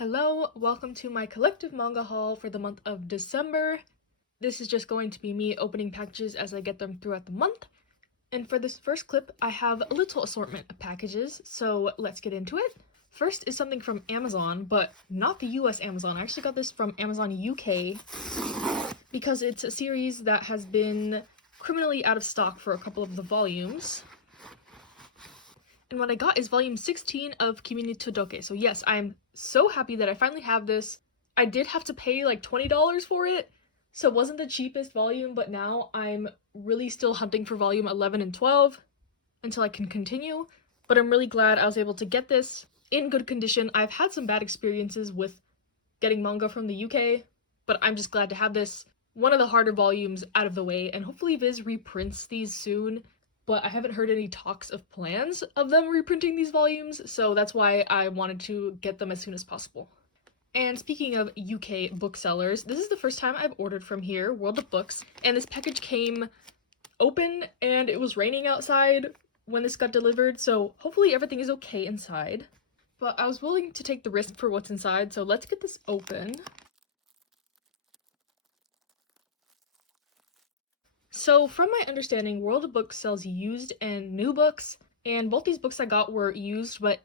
Hello, welcome to my collective manga haul for the month of December. This is just going to be me opening packages as I get them throughout the month. And for this first clip, I have a little assortment of packages, so let's get into it. First is something from Amazon, but not the US Amazon. I actually got this from Amazon UK because it's a series that has been criminally out of stock for a couple of the volumes. And what I got is volume 16 of Kimini Todoke. So yes, I'm so happy that I finally have this. I did have to pay like $20 for it, so it wasn't the cheapest volume, but now I'm really still hunting for volume 11 and 12 until I can continue. But I'm really glad I was able to get this in good condition. I've had some bad experiences with getting manga from the UK, but I'm just glad to have this, one of the harder volumes, out of the way, and hopefully Viz reprints these soon. But I haven't heard any talks of plans of them reprinting these volumes, so that's why I wanted to get them as soon as possible. And speaking of UK booksellers, this is the first time I've ordered from here, World of Books, and this package came open and it was raining outside when this got delivered, so hopefully everything is okay inside. But I was willing to take the risk for what's inside, so let's get this open. So from my understanding, World of Books sells used and new books, and both these books I got were used but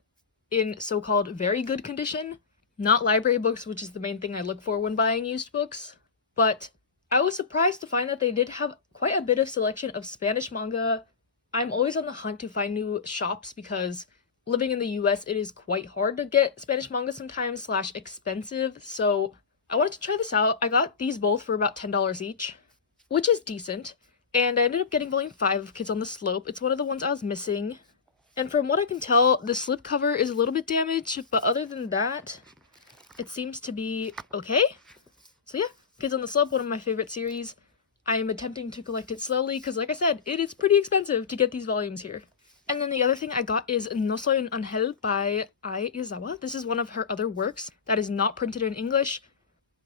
in so-called very good condition. Not library books, which is the main thing I look for when buying used books. But I was surprised to find that they did have quite a bit of selection of Spanish manga. I'm always on the hunt to find new shops because living in the US, it is quite hard to get Spanish manga sometimes / expensive, so I wanted to try this out. I got these both for about $10 each, which is decent, and I ended up getting volume 5 of Kids on the Slope. It's one of the ones I was missing, and from what I can tell, the slipcover is a little bit damaged, but other than that, it seems to be okay. So yeah, Kids on the Slope, one of my favorite series. I am attempting to collect it slowly, because like I said, it is pretty expensive to get these volumes here. And then the other thing I got is No Soy un Ángel by Ai Izawa. This is one of her other works that is not printed in English.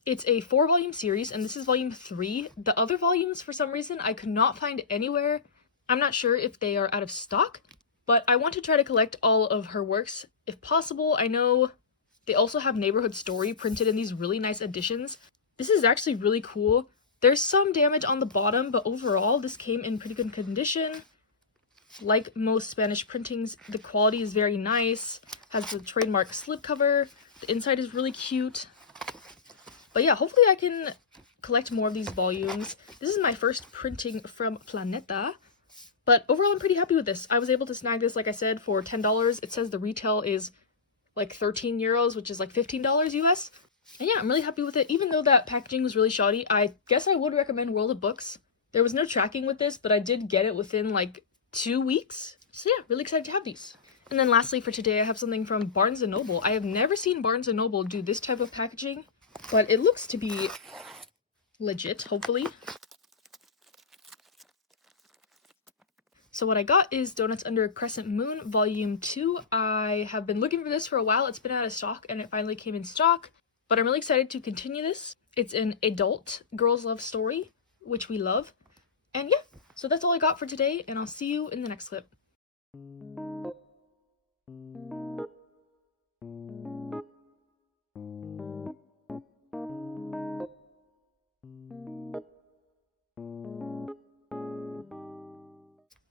It's a 4-volume series, and this is volume 3. The other volumes, for some reason, I could not find anywhere. I'm not sure if they are out of stock, but I want to try to collect all of her works if possible. I know they also have Neighborhood Story printed in these really nice editions. This is actually really cool. There's some damage on the bottom, but overall, this came in pretty good condition. Like most Spanish printings, the quality is very nice. Has the trademark slipcover. The inside is really cute. But yeah, hopefully I can collect more of these volumes. This is my first printing from Planeta, but overall I'm pretty happy with this. I was able to snag this, like I said, for $10. It says the retail is like 13 euros, which is like $15 US. And yeah, I'm really happy with it. Even though that packaging was really shoddy, I guess I would recommend World of Books. There was no tracking with this, but I did get it within like 2 weeks. So yeah, really excited to have these. And then lastly for today, I have something from Barnes & Noble. I have never seen Barnes & Noble do this type of packaging, but it looks to be legit, hopefully. So what I got is Donuts Under a Crescent Moon, Volume 2. I have been looking for this for a while. It's been out of stock, and it finally came in stock. But I'm really excited to continue this. It's an adult girls' love story, which we love. And yeah, so that's all I got for today, and I'll see you in the next clip.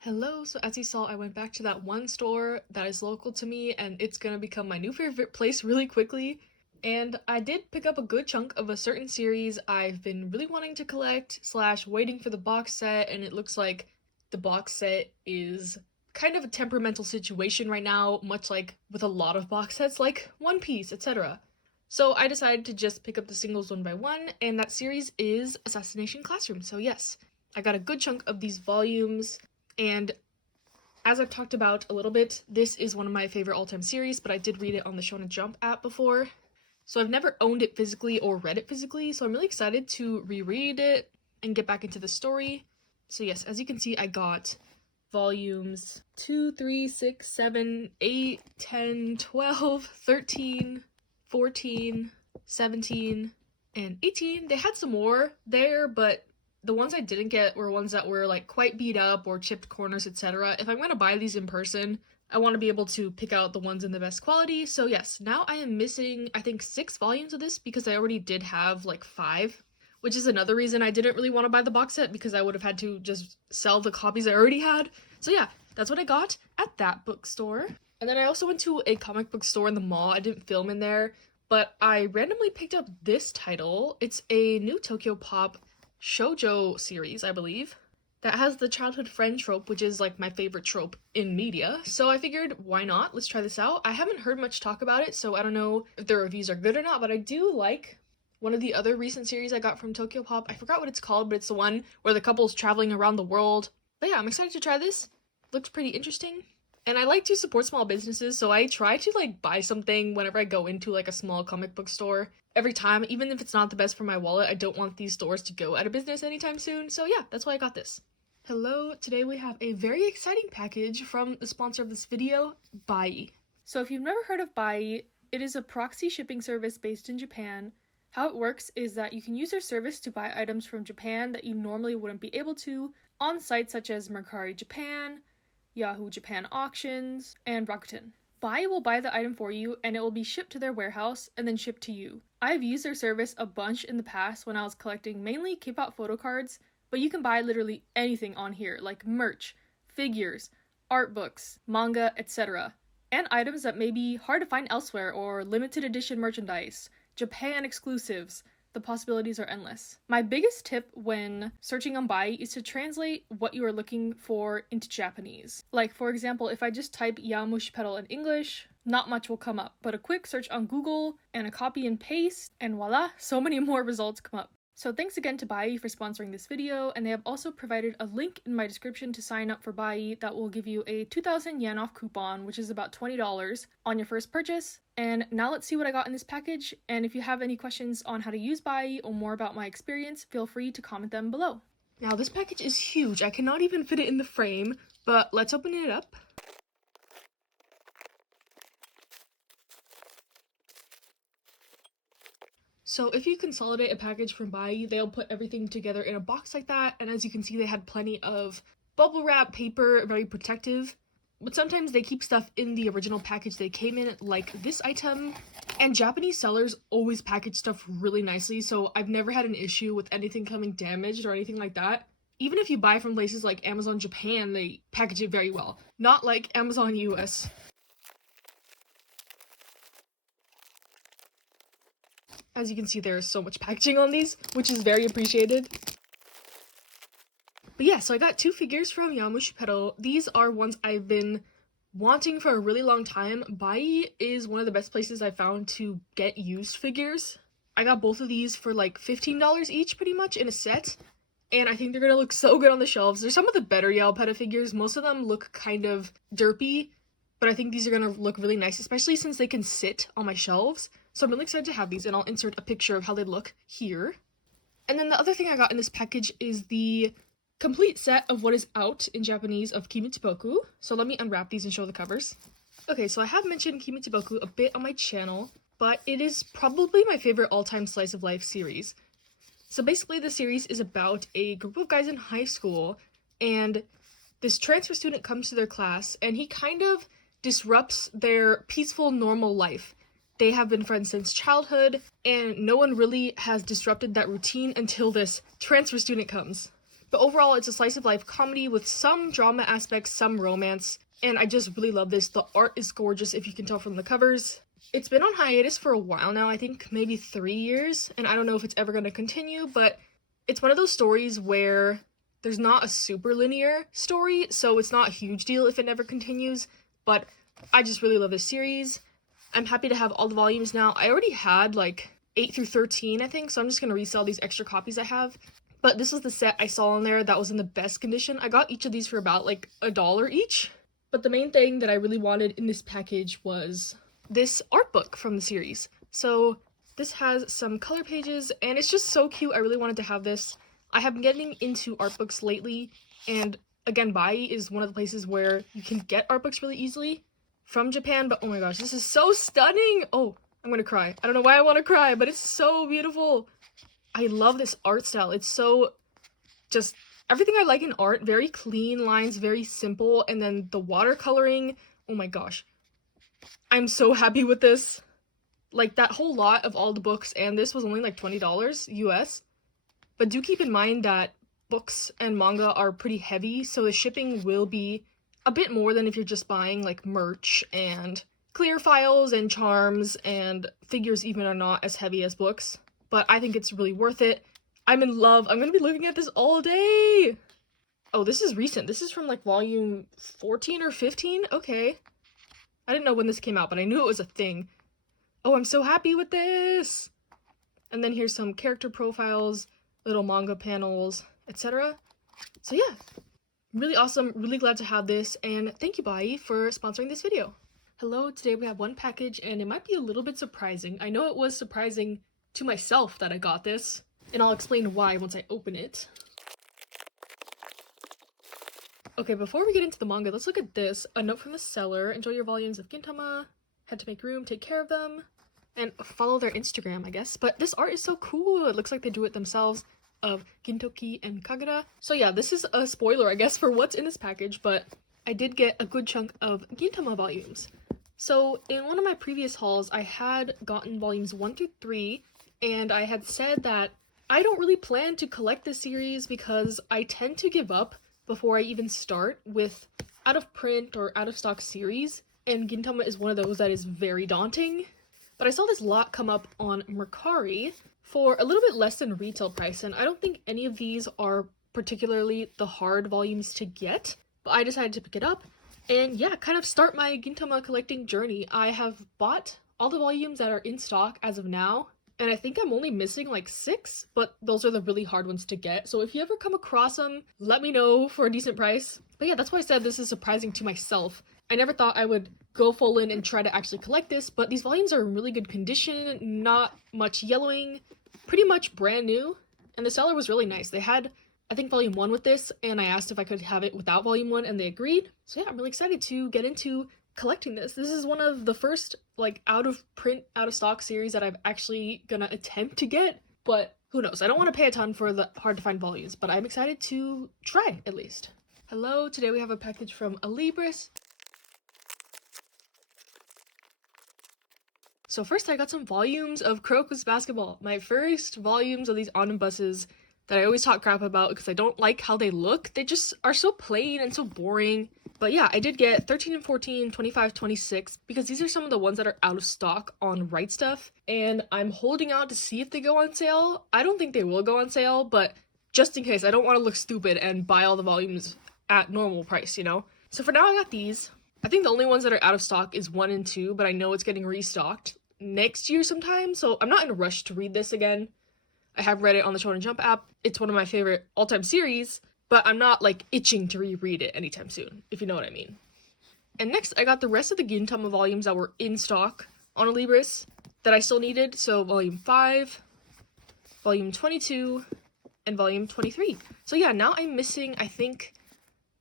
Hello, so as you saw, I went back to that one store that is local to me, and it's gonna become my new favorite place really quickly. And I did pick up a good chunk of a certain series I've been really wanting to collect / waiting for the box set, and it looks like the box set is kind of a temperamental situation right now, much like with a lot of box sets like One Piece, etc. So I decided to just pick up the singles one by one, and that series is Assassination Classroom. So yes, I got a good chunk of these volumes. And as I've talked about a little bit, this is one of my favorite all-time series, but I did read it on the Shonen Jump app before. So I've never owned it physically or read it physically, so I'm really excited to reread it and get back into the story. So yes, as you can see, I got volumes 2, 3, 6, 7, 8, 10, 12, 13, 14, 17, and 18. They had some more there, but the ones I didn't get were ones that were like quite beat up or chipped corners, etc. If I'm going to buy these in person, I want to be able to pick out the ones in the best quality. So yes, now I am missing, I think, 6 volumes of this because I already did have like 5, which is another reason I didn't really want to buy the box set because I would have had to just sell the copies I already had. So yeah, that's what I got at that bookstore. And then I also went to a comic book store in the mall. I didn't film in there, but I randomly picked up this title. It's a new Tokyo Pop shoujo series, I believe, that has the childhood friend trope, which is like my favorite trope in media. So I figured, why not? Let's try this out. I haven't heard much talk about it, so I don't know if the reviews are good or not, but I do like one of the other recent series I got from Tokyo Pop. I forgot what it's called, but it's the one where the couple's traveling around the world. But yeah, I'm excited to try this. Looks pretty interesting. And I like to support small businesses, so I try to like buy something whenever I go into like a small comic book store. Every time, even if it's not the best for my wallet, I don't want these stores to go out of business anytime soon. So yeah, that's why I got this. Hello, today we have a very exciting package from the sponsor of this video, Buyee. So if you've never heard of Buyee, it is a proxy shipping service based in Japan. How it works is that you can use their service to buy items from Japan that you normally wouldn't be able to on sites such as Mercari Japan, Yahoo Japan Auctions, and Rakuten. Buyee will buy the item for you and it will be shipped to their warehouse and then shipped to you. I've used their service a bunch in the past when I was collecting mainly K-pop photo cards, but you can buy literally anything on here, like merch, figures, art books, manga, etc. And items that may be hard to find elsewhere or limited edition merchandise, Japan exclusives. The possibilities are endless. My biggest tip when searching on Buyee is to translate what you are looking for into Japanese. Like, for example, if I just type Yamushi pedal in English, not much will come up, but a quick search on Google and a copy and paste, and voila, so many more results come up. So thanks again to Buyee for sponsoring this video, and they have also provided a link in my description to sign up for Buyee that will give you a 2,000 yen off coupon, which is about $20 on your first purchase. And now let's see what I got in this package, and if you have any questions on how to use Buyee or more about my experience, feel free to comment them below. Now this package is huge, I cannot even fit it in the frame, but let's open it up. So if you consolidate a package from Buyee, they'll put everything together in a box like that, and as you can see they had plenty of bubble wrap, paper, very protective. But sometimes they keep stuff in the original package they came in, like this item. And Japanese sellers always package stuff really nicely, so I've never had an issue with anything coming damaged or anything like that. Even if you buy from places like Amazon Japan, they package it very well. Not like Amazon US. As you can see, there is so much packaging on these, which is very appreciated. But yeah, so I got 2 figures from Yamushi Pedal. These are ones I've been wanting for a really long time. Buyee is one of the best places I found to get used figures. I got both of these for like $15 each pretty much in a set. And I think they're gonna look so good on the shelves. They're some of the better Yaopeta figures. Most of them look kind of derpy, but I think these are gonna look really nice, especially since they can sit on my shelves. So I'm really excited to have these, and I'll insert a picture of how they look here. And then the other thing I got in this package is the complete set of what is out in Japanese of Kimitsuboku. So let me unwrap these and show the covers. Okay, so I have mentioned Kimitsuboku a bit on my channel, but it is probably my favorite all-time slice of life series. So basically the series is about a group of guys in high school, and this transfer student comes to their class, and he kind of disrupts their peaceful, normal life. They have been friends since childhood, and no one really has disrupted that routine until this transfer student comes. But overall, it's a slice of life comedy with some drama aspects, some romance, and I just really love this. The art is gorgeous, if you can tell from the covers. It's been on hiatus for a while now, I think maybe 3 years, and I don't know if it's ever going to continue, but it's one of those stories where there's not a super linear story, so it's not a huge deal if it never continues, but I just really love this series. I'm happy to have all the volumes now. I already had like 8 through 13, I think, so I'm just going to resell these extra copies I have. But this was the set I saw on there that was in the best condition. I got each of these for about like $1 each. But the main thing that I really wanted in this package was this art book from the series. So this has some color pages, and it's just so cute. I really wanted to have this. I have been getting into art books lately, and again, Buyee is one of the places where you can get art books really easily from Japan, but oh my gosh, this is so stunning! Oh, I'm gonna cry. I don't know why I want to cry, but it's so beautiful. I love this art style. It's so just everything I like in art. Very clean lines, very simple, and then the watercoloring Oh my gosh. I'm so happy with this. Like, that whole lot of all the books and this was only like $20 US. But do keep in mind that books and manga are pretty heavy, so the shipping will be a bit more than if you're just buying like merch, and clear files and charms and figures even are not as heavy as books. But I think it's really worth it. I'm in love. I'm gonna be looking at this all day. Oh, this is recent. This is from like volume 14 or 15? Okay. I didn't know when this came out, but I knew it was a thing. Oh, I'm so happy with this! And then here's some character profiles, little manga panels, etc. So yeah, really awesome, really glad to have this, and thank you Buyee for sponsoring this video. Hello, today we have one package, and it might be a little bit surprising. I know it was surprising to myself that I got this, and I'll explain why once I open it. Okay, before we get into the manga, let's look at this. A note from the seller. Enjoy your volumes of Gintama. Had to make room, take care of them, and follow their Instagram, I guess. But this art is so cool. It looks like they do it themselves, of Gintoki and Kagura. So yeah, this is a spoiler, I guess, for what's in this package, but I did get a good chunk of Gintama volumes. So in one of my previous hauls, I had gotten volumes 1 through 3, and I had said that I don't really plan to collect this series because I tend to give up before I even start with out of print or out of stock series, and Gintama is one of those that is very daunting. But I saw this lot come up on Mercari for a little bit less than retail price, and I don't think any of these are particularly the hard volumes to get, but I decided to pick it up and yeah, kind of start my Gintama collecting journey. I have bought all the volumes that are in stock as of now, and I think I'm only missing like 6, but those are the really hard ones to get. So if you ever come across them, let me know for a decent price. But yeah, that's why I said this is surprising to myself. I never thought I would go full in and try to actually collect this, but these volumes are in really good condition, not much yellowing, pretty much brand new, and the seller was really nice. They had, I think, volume 1 with this, and I asked if I could have it without volume 1, and they agreed. So yeah, I'm really excited to get into collecting this. This is one of the first, like, out of print, out of stock series that I'm actually gonna attempt to get, but who knows. I don't want to pay a ton for the hard to find volumes, but I'm excited to try, at least. Hello, today we have a package from Alibris. So first I got some volumes of Kuroko's Basketball, my first volumes of these omnibuses that I always talk crap about because I don't like how they look. They just are so plain and so boring. But yeah, I did get 13 and 14, 25, 26, because these are some of the ones that are out of stock on Right Stuff, and I'm holding out to see if they go on sale. I don't think they will go on sale, but just in case, I don't want to look stupid and buy all the volumes at normal price, you know? So for now, I got these. I think the only ones that are out of stock is 1 and 2, but I know it's getting restocked next year sometime, so I'm not in a rush to read this again. I have read it on the Shonen Jump app. It's one of my favorite all-time series, but I'm not, like, itching to reread it anytime soon, if you know what I mean. And next, I got the rest of the Gintama volumes that were in stock on Alibris that I still needed, so volume 5, volume 22, and volume 23. So yeah, now I'm missing, I think,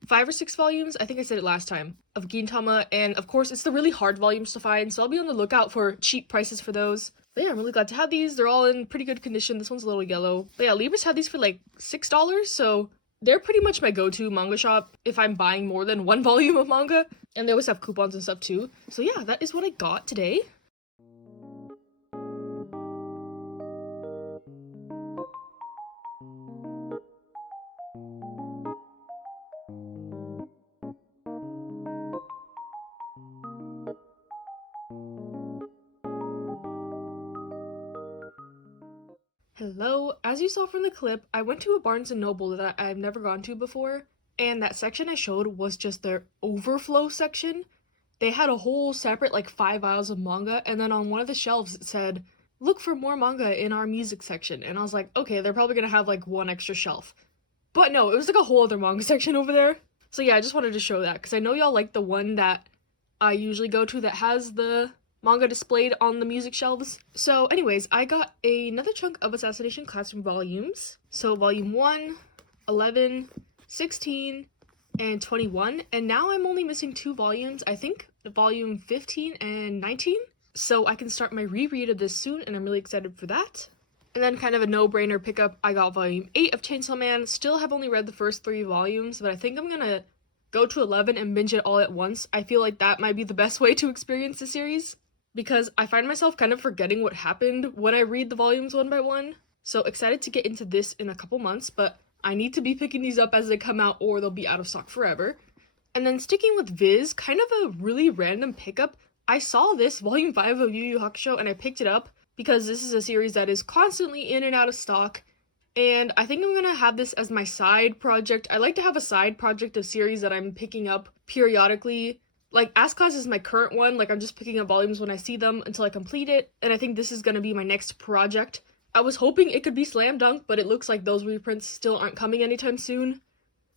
5 or 6 volumes, I think I said it last time, of Gintama, and of course it's the really hard volumes to find, so I'll be on the lookout for cheap prices for those. But yeah, I'm really glad to have these. They're all in pretty good condition. This one's a little yellow. But yeah, Libris had these for like $6, so they're pretty much my go-to manga shop if I'm buying more than 1 volume of manga, and they always have coupons and stuff too. So yeah, that is what I got today. Hello, as you saw from the clip, I went to a Barnes & Noble that I've never gone to before, and that section I showed was just their overflow section. They had a whole separate, like, 5 aisles of manga, and then on one of the shelves it said, look for more manga in our music section, and I was like, okay, they're probably gonna have, like, 1 extra shelf. But no, it was like a whole other manga section over there. So yeah, I just wanted to show that, because I know y'all like the one that I usually go to that has the manga displayed on the music shelves. So anyways, I got another chunk of Assassination Classroom volumes. So volume 1, 11, 16, and 21. And now I'm only missing 2 volumes, I think volume 15 and 19. So I can start my reread of this soon, and I'm really excited for that. And then kind of a no-brainer pickup, I got volume 8 of Chainsaw Man. Still have only read the first 3 volumes, but I think I'm gonna go to 11 and binge it all at once. I feel like that might be the best way to experience the series, because I find myself kind of forgetting what happened when I read the volumes one by one. So excited to get into this in a couple months, but I need to be picking these up as they come out or they'll be out of stock forever. And then sticking with Viz, kind of a really random pickup. I saw this volume 5 of Yu Yu Hakusho and I picked it up because this is a series that is constantly in and out of stock. And I think I'm gonna have this as my side project. I like to have a side project of series that I'm picking up periodically. Like, Ass Class is my current one. Like, I'm just picking up volumes when I see them until I complete it. And I think this is gonna be my next project. I was hoping it could be Slam Dunk, but it looks like those reprints still aren't coming anytime soon.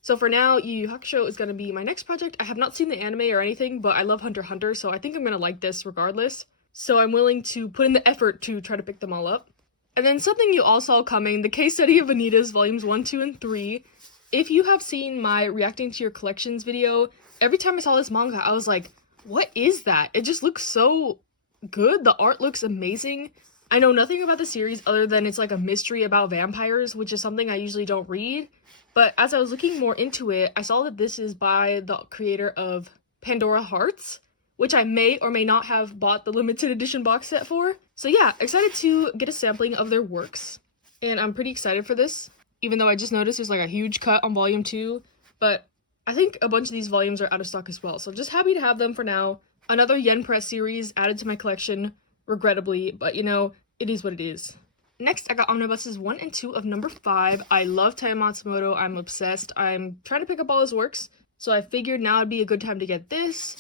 So for now, Yu Yu Hakusho is gonna be my next project. I have not seen the anime or anything, but I love Hunter x Hunter, so I think I'm gonna like this regardless. So I'm willing to put in the effort to try to pick them all up. And then something you all saw coming, the case study of Anita's volumes 1, 2, and 3. If you have seen my reacting to your collections video, every time I saw this manga, I was like, what is that? It just looks so good. The art looks amazing. I know nothing about the series other than it's like a mystery about vampires, which is something I usually don't read. But as I was looking more into it, I saw that this is by the creator of Pandora Hearts, which I may or may not have bought the limited edition box set for. So yeah, excited to get a sampling of their works. And I'm pretty excited for this, even though I just noticed there's like a huge cut on volume 2. But I think a bunch of these volumes are out of stock as well. So just happy to have them for now. Another Yen Press series added to my collection, regrettably, but you know, it is what it is. Next, I got Omnibuses 1 and 2 of number 5. I love Taya Matsumoto. I'm obsessed. I'm trying to pick up all his works, so I figured now would be a good time to get this.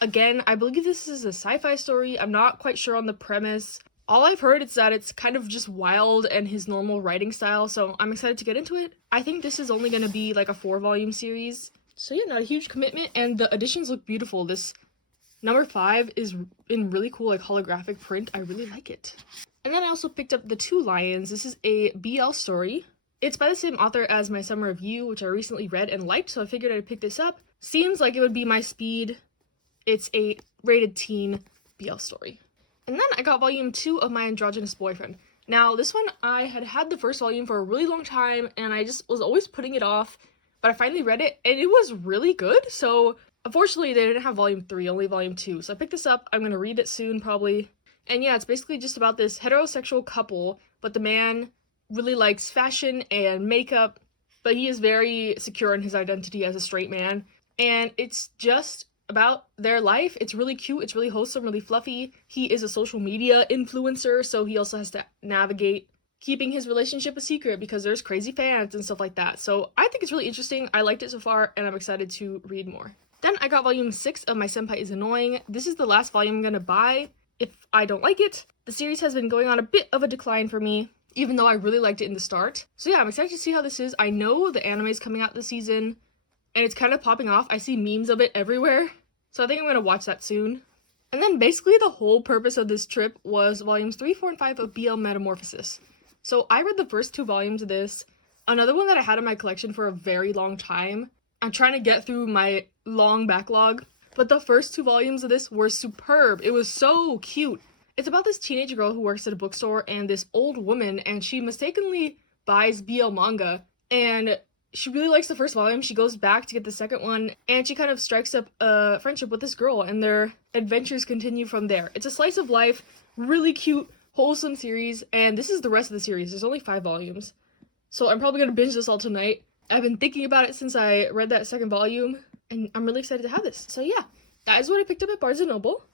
Again, I believe this is a sci-fi story. I'm not quite sure on the premise. All I've heard is that it's kind of just wild and his normal writing style, so I'm excited to get into it. I think this is only going to be like a 4-volume series. So yeah, not a huge commitment, and the editions look beautiful. This number 5 is in really cool like holographic print. I really like it. And then I also picked up The Two Lions. This is a BL story. It's by the same author as My Summer of You, which I recently read and liked, so I figured I'd pick this up. Seems like it would be my speed. It's a rated teen BL story. And then I got volume 2 of My Androgynous Boyfriend. Now, this one, I had the first volume for a really long time, and I just was always putting it off, but I finally read it, and it was really good, so unfortunately they didn't have volume 3, only volume 2, so I picked this up. I'm gonna read it soon, probably. And yeah, it's basically just about this heterosexual couple, but the man really likes fashion and makeup, but he is very secure in his identity as a straight man, and it's just about their life. It's really cute, it's really wholesome, really fluffy. He is a social media influencer, so he also has to navigate keeping his relationship a secret because there's crazy fans and stuff like that. So I think it's really interesting. I liked it so far, and I'm excited to read more. Then I got volume 6 of My Senpai is Annoying. This is the last volume I'm gonna buy if I don't like it. The series has been going on a bit of a decline for me, even though I really liked it in the start. So yeah, I'm excited to see how this is. I know the anime is coming out this season, and it's kind of popping off. I see memes of it everywhere, so I think I'm going to watch that soon. And then basically the whole purpose of this trip was volumes 3, 4, and 5 of BL Metamorphosis. So I read the first 2 volumes of this, another one that I had in my collection for a very long time. I'm trying to get through my long backlog, but the first 2 volumes of this were superb. It was so cute. It's about this teenage girl who works at a bookstore and this old woman, and she mistakenly buys BL manga, and she really likes the first volume. She goes back to get the second one, and she kind of strikes up a friendship with this girl, and their adventures continue from there. It's a slice of life, really cute, wholesome series, and this is the rest of the series. There's only 5 volumes, so I'm probably gonna binge this all tonight. I've been thinking about it since I read that second volume, and I'm really excited to have this. So yeah, that is what I picked up at Barnes & Noble.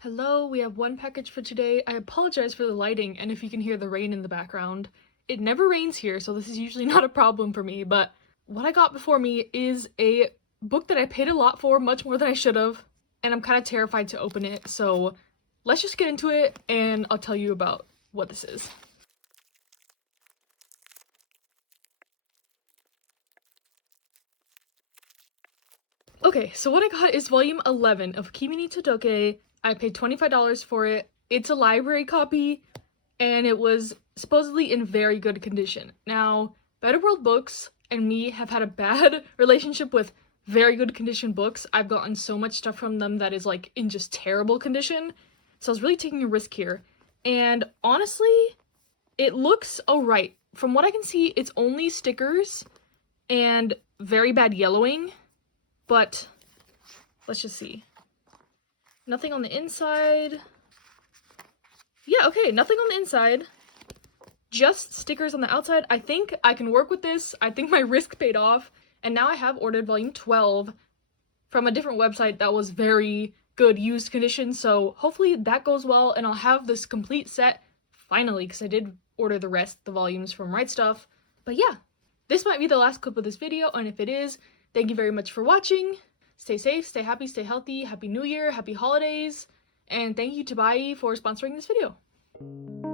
Hello, we have one package for today. I apologize for the lighting, and if you can hear the rain in the background. It never rains here, so this is usually not a problem for me, but what I got before me is a book that I paid a lot for, much more than I should have, and I'm kind of terrified to open it, so let's just get into it, and I'll tell you about what this is. Okay, so what I got is volume 11 of Kimini Todoke. I paid $25 for it. It's a library copy, and it was supposedly in very good condition. Now, Better World Books and me have had a bad relationship with very good condition books. I've gotten so much stuff from them that is like in just terrible condition, so I was really taking a risk here. And honestly, it looks alright. From what I can see, it's only stickers and very bad yellowing, but let's just see. Nothing on the inside. Yeah, okay, nothing on the inside. Just stickers on the outside. I think I can work with this. I think my risk paid off. And now I have ordered volume 12 from a different website that was very good used condition. So hopefully that goes well and I'll have this complete set finally, because I did order the rest, the volumes from Right Stuff. But yeah, this might be the last clip of this video, and if it is, thank you very much for watching. Stay safe, stay happy, stay healthy, happy new year, happy holidays, and thank you to Buyee for sponsoring this video.